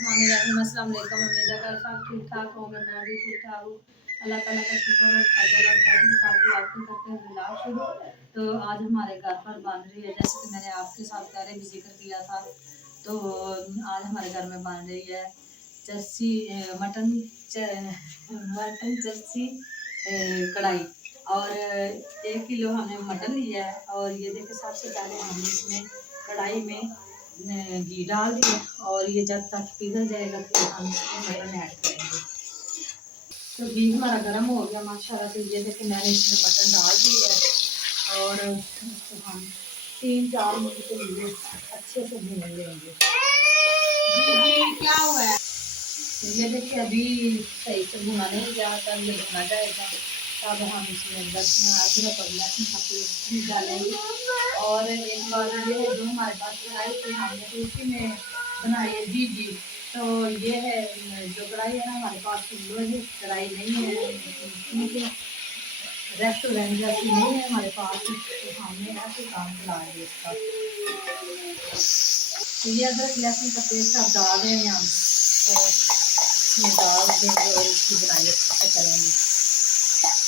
अस्सलाम वालेकुम। उम्मीद है सब ठीक ठाक होंगे, मैं भी ठीक ठाक हूँ। अल्लाह ताला का शुक्र और फजल और करम के साथ भी आपको करते हैं ब्लॉग शुरू। तो आज हमारे घर पर बन रही है, जैसे कि मैंने आपके साथ पहले भी जिक्र किया था, तो आज हमारे घर में बन रही है जर्सी मटन मटन जर्सी कढ़ाई। और 1 किलो हमने मटन लिया है। और ये देखिए, सबसे पहले हमने इसमें कढ़ाई में घी डाल दिया और ये जब तक पिघल जाएगा फिर हम इसमें मटन ऐड करेंगे। तो घी हमारा गर्म हो गया माशाल्लाह। तो ये देखिए, मैंने इसमें मटन डाल दिया है और इसको हम 3-4 मिनट के लिए अच्छे से भून लेंगे। जी जी, क्या हुआ है? ये देखिए, अभी सही से भुना नहीं गया था, ये भुना जाएगा तब हम इसमें अदरक और लहसुन का पेस्ट भी डालेंगे। और एक बार ये है, जो हमारे पास कढ़ाई थी हमने तो उसी में बनाई है। जी जी, तो ये है जो कढ़ाई है ना, हमारे पास लोहे की कढ़ाई नहीं है, क्योंकि रेस्टोरेंट जैसी नहीं है हमारे पास, तो हमने ऐसे काम चलाएंगे इसका। तो ये अदरक लहसुन का पेस्ट आप डाल रहे हैं हम, तो इसमें डाल देंगे और इसकी बुनाई अच्छे करेंगे।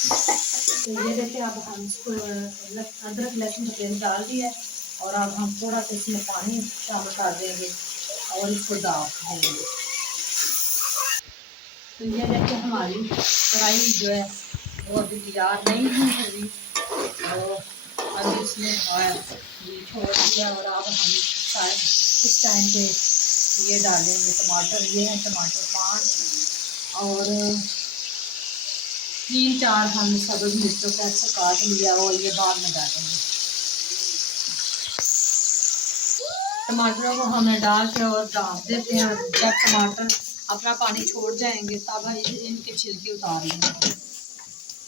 तो ये देखिए, अब हम इसको अदरक लहसुन का पेस्ट डाल दिया है और अब हम थोड़ा सा इसमें पानी शामिल कर देंगे और इसको डाल देंगे। तो ये देखिए, हमारी कढ़ाई जो है वो अभी तैयार नहीं हुई अभी, और अभी इसमें छोड़ दिया। और अब हम इस टाइम पे ये डालेंगे टमाटर। ये है टमाटर 5 और 3-4 हम सब्ज़ मिर्चों का ऐसे काट लिया और ये बाद में डालेंगे। टमाटरों को हमें डाल के और ढाँप देते हैं। जब टमाटर अपना पानी छोड़ जाएंगे तब इनके छिलके उतार लेंगे।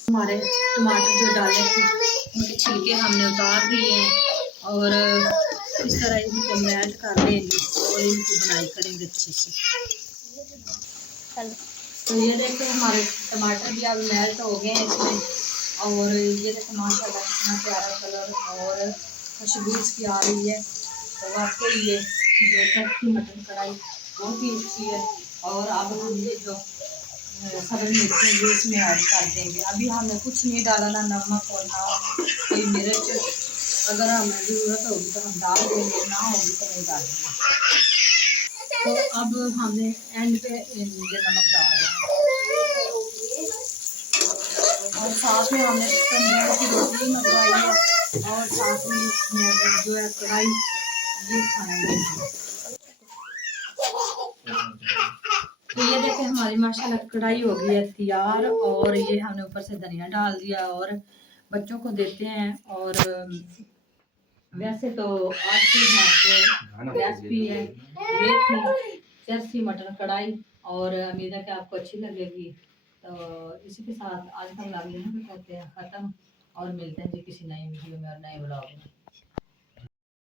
हमारे टमाटर जो डाले थे उनके छिलके हमने उतार दिए हैं और इस तरह इनको मेल्ट कर लेंगे और इनकी बुनाई करेंगे अच्छे से। तो ये देखो, हमारे टमाटर भी अब मेल्ट हो गए हैं इसमें। और ये देखो माशाल्लाह कितना प्यारा कलर और खुशबू इसकी आ रही है। तो वाकई ये जो कच्ची मटन कढ़ाई बहुत ही अच्छी है। और अब हम ये जो सब्ज़ मिर्चें ये इसमें ऐड कर देंगे। अभी हमने कुछ नहीं डाला, ना नमक और ना कोई मिर्च। अगर हमें ज़रूरत होगी तो हम डाल देंगे, ना होगी तो नहीं डालेंगे। तो अब हमने एंड पे ये नमक डाल दिया और साथ में हमने तंदूर की रोटी मंगवाई है और साथ में इसमें जो है कढ़ाई ये खाएंगे। तो ये देखें, हमारी माशाल्लाह कढ़ाई हो गई है तैयार। और ये हमने ऊपर से धनिया डाल दिया और बच्चों को देते हैं। और वैसे तो आज की हमारी जो रेसिपी है ये थी जर्सी मटन कढ़ाई, और उम्मीद है कि आपको अच्छी लगेगी। तो इसी के साथ आज का व्लॉग यहाँ पे करते हैं ख़त्म और मिलते हैं जी किसी नई वीडियो में और नए व्लॉग में।